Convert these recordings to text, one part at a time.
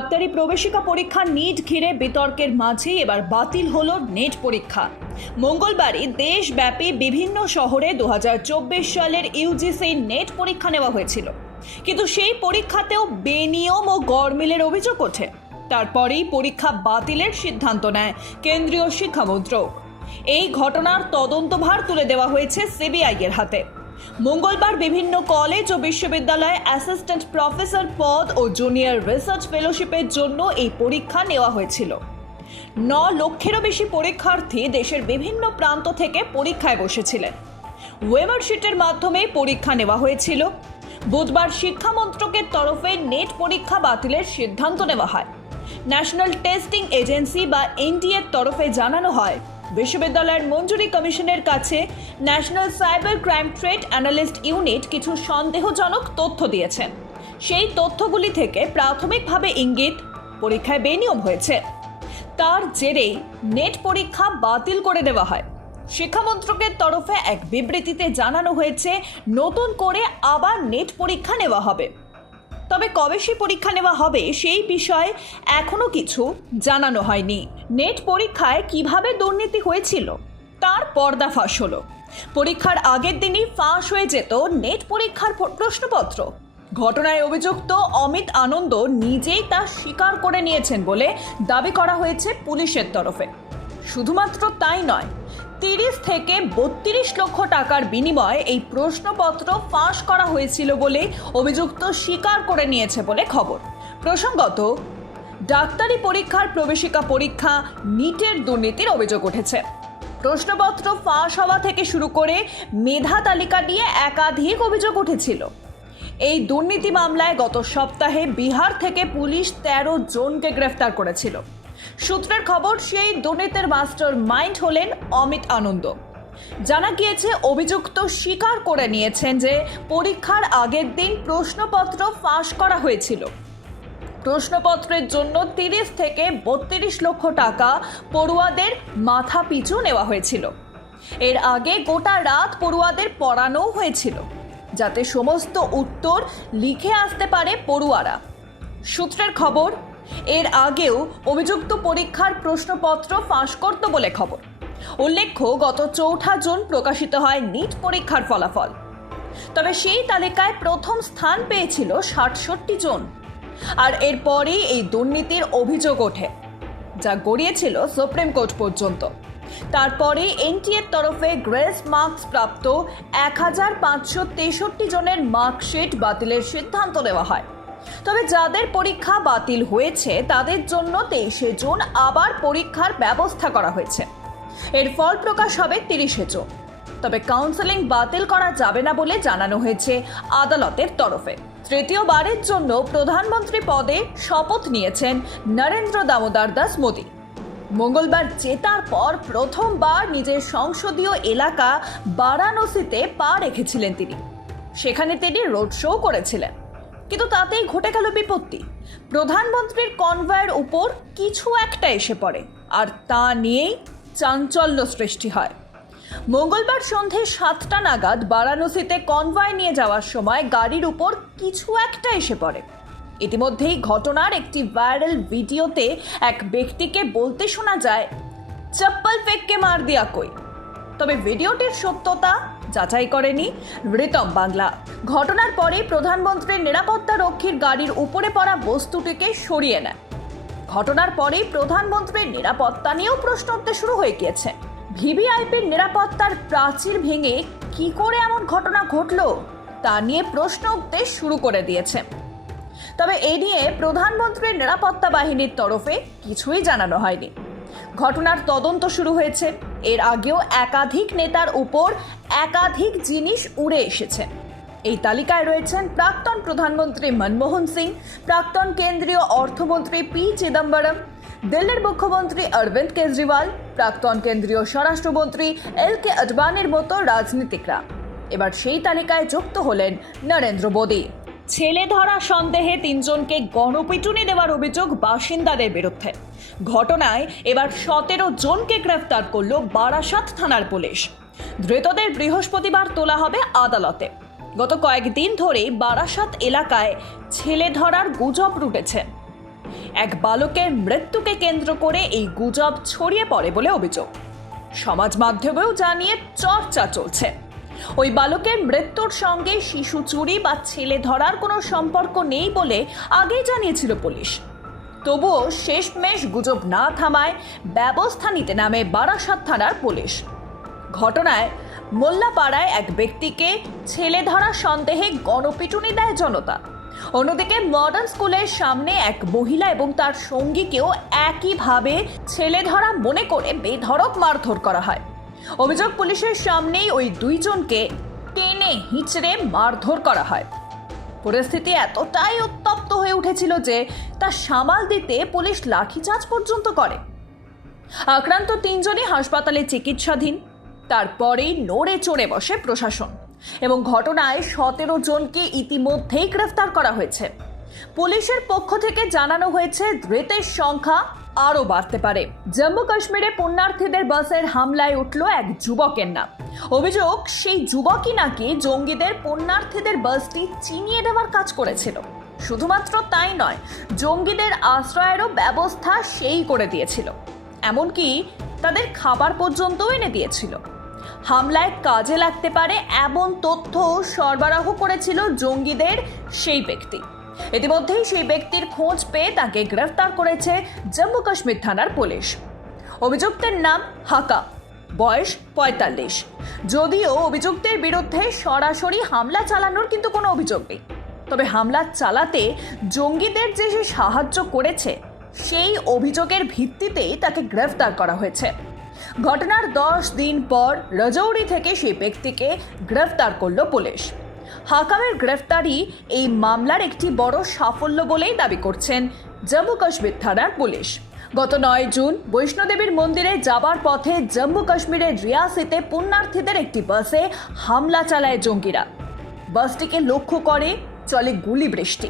ডাক্তারি প্রবেশিকা পরীক্ষা নিট ঘিরে বিতর্কের মাঝেই এবার বাতিল হলো নেট পরীক্ষা। মঙ্গলবারই দেশব্যাপী বিভিন্ন শহরে দুহাজার চব্বিশ সালের ইউজিসি নেট পরীক্ষা নেওয়া হয়েছিল। কিন্তু সেই পরীক্ষাতেও বেনিয়ম ও গরমিলের অভিযোগ ওঠে। তারপরেই পরীক্ষা বাতিলের সিদ্ধান্ত নেয় কেন্দ্রীয় শিক্ষামন্ত্রক এই ঘটনার তদন্তভার তুলে দেওয়া হয়েছে সিবিআই এর হাতে। মঙ্গলবার বিভিন্ন কলেজ ও বিশ্ববিদ্যালয়ে অ্যাসিস্ট্যান্ট প্রফেসর পদ ও জুনিয়র রিসার্চ ফেলোশিপের জন্য এই পরীক্ষা নেওয়া হয়েছিল। ন লক্ষেরও বেশি পরীক্ষার্থী দেশের বিভিন্ন প্রান্ত থেকে পরীক্ষায় বসেছিলেন। ওয়েমার শিটের মাধ্যমে পরীক্ষা নেওয়া হয়েছিল। বুধবার শিক্ষা মন্ত্রকের তরফে নেট পরীক্ষা বাতিলের সিদ্ধান্ত নেওয়া হয়। ন্যাশনাল টেস্টিং এজেন্সি বা এনটিএর তরফে জানানো হয় বিশ্ববিদ্যালয়ের মঞ্জুরি কমিশনের কাছে national cyber crime threat analyst unit কিছু সন্দেহজনক তথ্য দিয়েছেন সেই তথ্যগুলি থেকে প্রাথমিকভাবে ইঙ্গিত, পরীক্ষায় বেনিয়ম হয়েছে। তার জেরেই নেট পরীক্ষা বাতিল করে দেওয়া হয়। শিক্ষামন্ত্রকের তরফে এক বিবৃতিতে জানানো হয়েছে, নতুন করে আবার নেট পরীক্ষা নেওয়া হবে। তবে কবে সেই পরীক্ষা নেওয়া হবে সেই বিষয়ে এখনও কিছু জানানো হয়নি। নেট পরীক্ষায় কীভাবে দুর্নীতি হয়েছিল, তার পর্দা ফাঁস হলো। পরীক্ষার আগের দিনই ফাঁস হয়ে যেত নেট পরীক্ষার প্রশ্নপত্র। ঘটনায় অভিযুক্ত অমিত আনন্দ নিজেই তা স্বীকার করে নিয়েছেন বলে দাবি করা হয়েছে পুলিশের তরফে। শুধুমাত্র তাই নয়, তিরিশ থেকে বত্রিশ লক্ষ টাকার বিনিময়ে এই প্রশ্নপত্র ফাঁস করা হয়েছিল বলে অভিযুক্ত স্বীকার করে নিয়েছে বলে খবর। প্রসঙ্গত, ডাক্তারি পরীক্ষার প্রবেশিকা পরীক্ষা নিটের দুর্নীতির অভিযোগ উঠেছে। প্রশ্নপত্র ফাঁস হওয়া থেকে শুরু করে মেধা তালিকা নিয়ে একাধিক অভিযোগ উঠেছিল। এই দুর্নীতি মামলায় গত সপ্তাহে বিহার থেকে পুলিশ তেরো জনকে গ্রেফতার করেছিল। সূত্রের খবর, সেই দুর্নীতির মাস্টার মাইন্ড হলেন অমিত আনন্দ। জানা গিয়েছে, অভিযুক্ত স্বীকার করে নিয়েছেন যে পরীক্ষার আগের দিন প্রশ্নপত্র ফাঁস করা হয়েছিল। প্রশ্নপত্রের জন্য তিরিশ থেকে বত্রিশ লক্ষ টাকা পড়ুয়াদের মাথা পিছু নেওয়া হয়েছিল। এর আগে গোটা রাত পড়ুয়াদের পড়ানোও হয়েছিল, যাতে সমস্ত উত্তর লিখে আসতে পারে পড়ুয়ারা। সূত্রের খবর এর আগেও অভিযুক্ত পরীক্ষার প্রশ্নপত্র ফাঁস করত বলে খবর। উল্লেখ্য, গত চৌঠা জুন প্রকাশিত হয় নিট পরীক্ষার ফলাফল। তবে সেই তালিকায় প্রথম স্থান পেয়েছিল ষাটষট্টি জন। আর এরপরেই এই দুর্নীতির অভিযোগ ওঠে, যা গড়িয়েছিল সুপ্রিম কোর্ট পর্যন্ত। তারপরে এনটিএর তরফে গ্রেস মার্কস প্রাপ্ত এক হাজার পাঁচশো তেষট্টি জনের মার্কশিট বাতিলের সিদ্ধান্ত নেওয়া হয়। তবে যাদের পরীক্ষা বাতিল হয়েছে, তাদের জন্য তেইশে জুন আবার পরীক্ষার ব্যবস্থা করা হয়েছে। এর ফল প্রকাশ হবে তিরিশে জুন। তবে কাউন্সেলিং বাতিল করা যাবে না বলে জানানো হয়েছে আদালতের তরফে। তৃতীয়বারের জন্য প্রধানমন্ত্রী পদে শপথ নিয়েছেন নরেন্দ্র দামোদর দাস মোদী। মঙ্গলবার জেতার পর প্রথমবার নিজের সংসদীয় এলাকা বারাণসীতে পা রেখেছিলেন তিনি। সেখানে তিনি রোড শো করেছিলেন। কিন্তু তাতেই ঘটে গেল বিপত্তি। প্রধানমন্ত্রীর কনভয়ের উপর কিছু একটা এসে পড়ে, আর তা নিয়েই চাঞ্চল্য সৃষ্টি হয়। মঙ্গলবার সন্ধে সাতটা নাগাদ বারাণসীতে কনভয় নিয়ে যাওয়ার সময় গাড়ির উপর কিছু একটা এসে পড়ে। ইতিমধ্যেই ঘটনার একটি ভাইরাল ভিডিওতে এক ব্যক্তিকে বলতে শোনা যায়, চপ্পল ফেককে মার দিয়া কই। তবে ভিডিওটির সত্যতা যাচাই করেনি রিতম বাংলা। ঘটনার পরে প্রধানমন্ত্রীর নিরাপত্তা রক্ষীর গাড়ির উপরে পড়া বস্তুটিকে সরিয়ে নেয়। ঘটনার পরেই প্রধানমন্ত্রীর নিরাপত্তা নিয়েও প্রশ্ন উঠতে শুরু হয়ে গিয়েছে। ভিভিআইপির নিরাপত্তার প্রাচীর ভেঙে কি করে এমন ঘটনা ঘটলো তা নিয়ে প্রশ্ন উঠতে শুরু করে দিয়েছে। তবে এ নিয়ে প্রধানমন্ত্রীর নিরাপত্তা বাহিনীর তরফে কিছুই জানানো হয়নি। ঘটনার তদন্ত শুরু হয়েছে। এর আগেও একাধিক নেতার উপর একাধিক জিনিস উড়ে এসেছে। এই তালিকায় রয়েছেন প্রাক্তন প্রধানমন্ত্রী মনমোহন সিং, প্রাক্তন কেন্দ্রীয় অর্থমন্ত্রী পি চিদম্বরম, দিল্লির মুখ্যমন্ত্রী অরবিন্দ কেজরিওয়াল, প্রাক্তন কেন্দ্রীয় স্বরাষ্ট্রমন্ত্রী এল কে আডবাণীর মতো রাজনীতিকরা। এবার সেই তালিকায় যুক্ত হলেন নরেন্দ্র মোদী। ছেলে ধরা সন্দেহে তিনজনকে গণপিটুনি দেওয়ার অভিযোগ বাসিন্দাদের বিরুদ্ধে। ঘটনায় এবার সতেরো জনকে গ্রেফতার করল বারাসাত থানার পুলিশ। ধৃতদের বৃহস্পতিবার তোলা হবে আদালতে। গত কয়েকদিন ধরে বারাসাত এলাকায় ছেলে ধরার গুজব রুটেছে। এক বালকের মৃত্যুকে কেন্দ্র করে এই গুজব ছড়িয়ে পড়ে বলে অভিযোগ। সমাজ মাধ্যমেও জানিয়ে চর্চা চলছে। ওই বালকের মৃত্যুর সঙ্গে শিশু চুরি বা ছেলে ধরার কোনো সম্পর্ক নেই বলে আগেই জানিয়েছিল পুলিশ। তবুও শেষমেশ গুজব না থামায় ব্যবস্থা নিতে নামে বারাসাত থানার পুলিশ। ঘটনায় মোল্লাপাড়ায় এক ব্যক্তিকে ছেলে ধরা সন্দেহে গণপিটুনি দেয় জনতা। অন্যদিকে মডার্ন স্কুলের সামনে এক মহিলা এবং তার সঙ্গীকেও একইভাবে ছেলে ধরা মনে করে বেধড়ক মারধর করা হয়। অভিযোগ, পুলিশের সামনেই ওই দুইজনকে টেনে হিঁচড়ে মারধর করা হয়। পরিস্থিতি এতটাই উত্তপ্ত হয়ে উঠেছিল যে তা সামাল দিতে পুলিশ লাঠিচার্জ পর্যন্ত করে। আক্রান্ত তিনজনই হাসপাতালে চিকিৎসাধীন, তারপরেই নড়ে চড়ে বসে প্রশাসন এবং ঘটনায় সতেরো জনকে ইতিমধ্যেই গ্রেফতার করা হয়েছে। পুলিশের পক্ষ থেকে জানানো হয়েছে, ধৃতের সংখ্যা আরও বাড়তে পারে। জম্মু কাশ্মীরে পুণ্যার্থীদের বাসের হামলায় উঠল এক যুবকের নাম। অভিযোগ, সেই যুবকই নাকি জঙ্গিদের পুণ্যার্থীদের বাসটি চিনিয়ে দেওয়ার কাজ করেছিল। শুধুমাত্র তাই নয়, জঙ্গিদের আশ্রয়েরও ব্যবস্থা সেই করে দিয়েছিল। এমনকি তাদের খাবার পর্যন্ত এনে দিয়েছিল। হামলায় কাজে লাগতে পারে এমন তথ্য সরবরাহ করেছিল জঙ্গিদের সেই ব্যক্তি। ইতিমধ্যেই সেই ব্যক্তির খোঁজ পেয়ে তাকে গ্রেফতার করেছে জম্মু কাশ্মীর থানার পুলিশ। অভিযুক্তের নাম হাকা, বয়স পঁয়তাল্লিশ। যদিও অভিযুক্তের বিরুদ্ধে সরাসরি হামলা চালানোর কিন্তু কোনো অভিযোগ নেই। তবে হামলা চালাতে জঙ্গিদের যে সে সাহায্য করেছে, সেই অভিযোগের ভিত্তিতেই তাকে গ্রেফতার করা হয়েছে। ঘটনার দশ দিন পর রজৌরি থেকে সেই ব্যক্তিকে গ্রেফতার করল পুলিশ। হাকামের গ্রেফতারি এই মামলার একটি বড় সাফল্য বলেই দাবি করছেন জম্মু কাশ্মীর থানার পুলিশ। গত নয় জুন বৈষ্ণোদেবীর মন্দিরে যাবার পথে জম্মু কাশ্মীরের রিয়াসিতে পুণ্যার্থীদের একটি বাসে হামলা চালায় জঙ্গিরা। বাসটিকে লক্ষ্য করে চলে গুলি বৃষ্টি,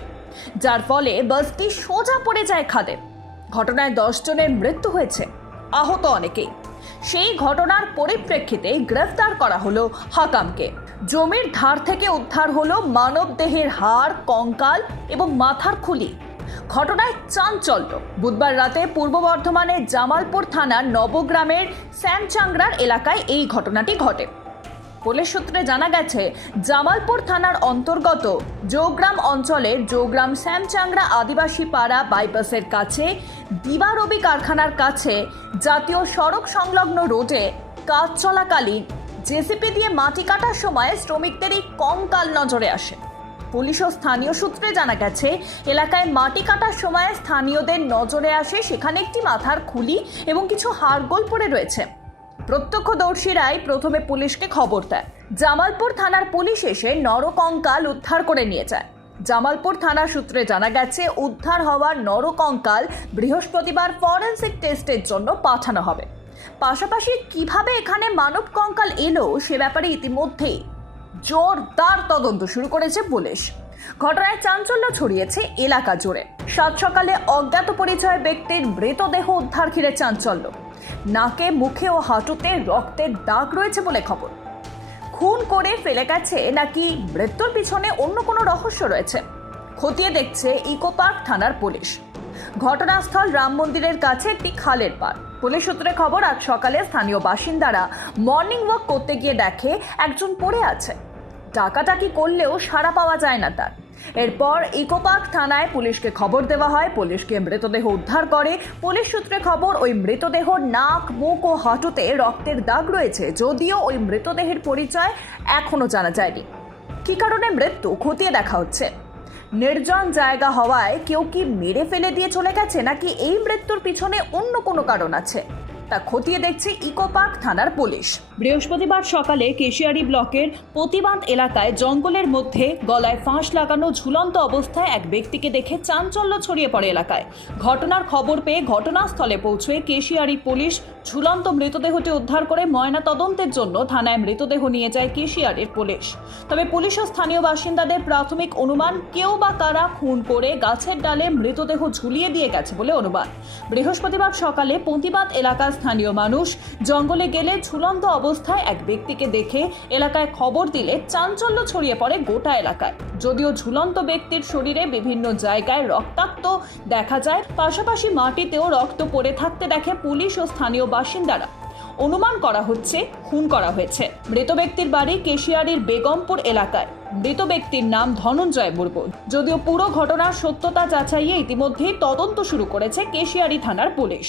যার ফলে বাসটি সোজা পড়ে যায় খাদে। ঘটনায় জনের মৃত্যু হয়েছে, আহত অনেকেই। সেই ঘটনার পরিপ্রেক্ষিতে গ্রেফতার করা হলো হাকামকে। জমির ধার থেকে উদ্ধার হলো মানব দেহের হাড়, কঙ্কাল এবং মাথার খুলি। ঘটনায় চাঞ্চল্য। বুধবার রাতে পূর্ব বর্ধমানের জামালপুর থানার নবগ্রামের শ্যামচাংরার এলাকায় এই ঘটনাটি ঘটে। পুলিশ সূত্রে জানা গেছে, জামালপুর থানার অন্তর্গত জোগ্রাম অঞ্চলের জোগ্রাম শ্যামচাংরা আদিবাসী পাড়া বাইপাসের কাছে দিবারবি কারখানার কাছে জাতীয় সড়ক সংলগ্ন রোডে কাজ চলাকালীন জেসিপি দিয়ে মাটি কাটার সময় শ্রমিকদের এই কঙ্কাল নজরে আসে। পুলিশ ও স্থানীয় সূত্রে জানা গেছে, এলাকায় মাটি কাটার সময় স্থানীয়দের নজরে আসে সেখানে একটি মাথার খুলি এবং কিছু হাড়গোল পড়ে রয়েছে। প্রত্যক্ষদর্শীরাই প্রথমে পুলিশকে খবর দেয়। জামালপুর থানার পুলিশ এসে নরকঙ্কাল উদ্ধার করে নিয়ে যায়। জামালপুর থানার সূত্রে জানা গেছে, উদ্ধার হওয়ার নরকঙ্কাল বৃহস্পতিবার ফরেন্সিক টেস্টের জন্য পাঠানো হবে। পাশাপাশি কীভাবে এখানে মানব কঙ্কাল এলো সে ব্যাপারে ইতিমধ্যেই জোরদার তদন্ত শুরু করেছে পুলিশ। ঘটনায় চাঞ্চল্য ছড়িয়েছে এলাকা জুড়ে। সাত সকালে অজ্ঞাত পরিচয় ব্যক্তির মৃতদেহ উদ্ধার ঘিরে চাঞ্চল্য। নাকে, মুখে ও হাঁটুতে রক্তের দাগ রয়েছে বলে খবর। খুন করে ফেলে গেছে নাকি মৃত্যুর পিছনে অন্য কোনো রহস্য রয়েছে? খতিয়ে দেখছে ইকো পার্ক থানার পুলিশ। ঘটনাস্থল রাম মন্দিরের কাছে একটি খালের পার। পুলিশ সূত্রে খবর, আজ সকালে স্থানীয় বাসিন্দারা মর্নিং ওয়াক করতে গিয়ে দেখে একজন পড়ে আছে। ডাকাটাকি করলেও সাড়া পাওয়া যায় না তার। এরপর ইকোপার্ক থানায় পুলিশকে খবর দেওয়া হয়। পুলিশকে মৃতদেহ উদ্ধার করে। পুলিশ সূত্রে খবর, ওই মৃতদেহ নাক, মুখ ও হাঁটুতে রক্তের দাগ রয়েছে। যদিও ওই মৃতদেহের পরিচয় এখনও জানা যায়নি। কী কারণে মৃত্যু? খতিয়ে দেখা হচ্ছে। নির্জন জায়গা হওয়ায় কেউ কি মেরে ফেলে দিয়ে চলে গেছে? নাকি এই মৃত্যুর পিছনে অন্য কোনো কারণ আছে? তা খতিয়ে দেখছে ইকোপার্ক থানার পুলিশ। বৃহস্পতিবার সকালে কেশিয়ারি ব্লকের প্রতিবাদ এলাকায় জঙ্গলের মধ্যে গলায় ফাঁস লাগানো ঝুলন্ত অবস্থায় এক ব্যক্তিকে দেখে চাঞ্চল্য ছড়িয়ে পড়ে এলাকায়। ঘটনার খবর পেয়ে ঘটনাস্থলে পৌঁছে কেশিয়ারি পুলিশ ঝুলন্ত মৃতদেহটি উদ্ধার করে ময়না তদন্তের জন্য থানায় মৃতদেহ নিয়ে যায় কেশিয়ারির পুলিশ। তবে পুলিশ ও স্থানীয় বাসিন্দাদের প্রাথমিক অনুমান, কেউ বা কারা খুন করে গাছের ডালে মৃতদেহ ঝুলিয়ে দিয়ে গেছে বলে অনুমান। বৃহস্পতিবার সকালে প্রতিবাদ এলাকার স্থানীয় মানুষ জঙ্গলে গেলে ঝুলন্ত অবস্থায় এক ব্যক্তিকে দেখে এলাকায় খবর দিলে চাঞ্চল্য ছড়িয়ে পড়ে গোটা এলাকায়। যদিও ঝুলন্ত ব্যক্তির শরীরে বিভিন্ন জায়গায় রক্তাক্ত দেখা যায়, পাশাপাশি মাটিতেও রক্ত পড়ে থাকতে দেখে পুলিশ ও স্থানীয় বাসিন্দারা অনুমান করা হচ্ছে, খুন করা হয়েছে। মৃত ব্যক্তির বাড়ি কেশিয়ারির বেগমপুর এলাকায়। মৃত ব্যক্তির নাম ধনঞ্জয় মুর্মু। যদিও পুরো ঘটনার সত্যতা যাচাইয়ে ইতিমধ্যেই তদন্ত শুরু করেছে কেশিয়ারি থানার পুলিশ।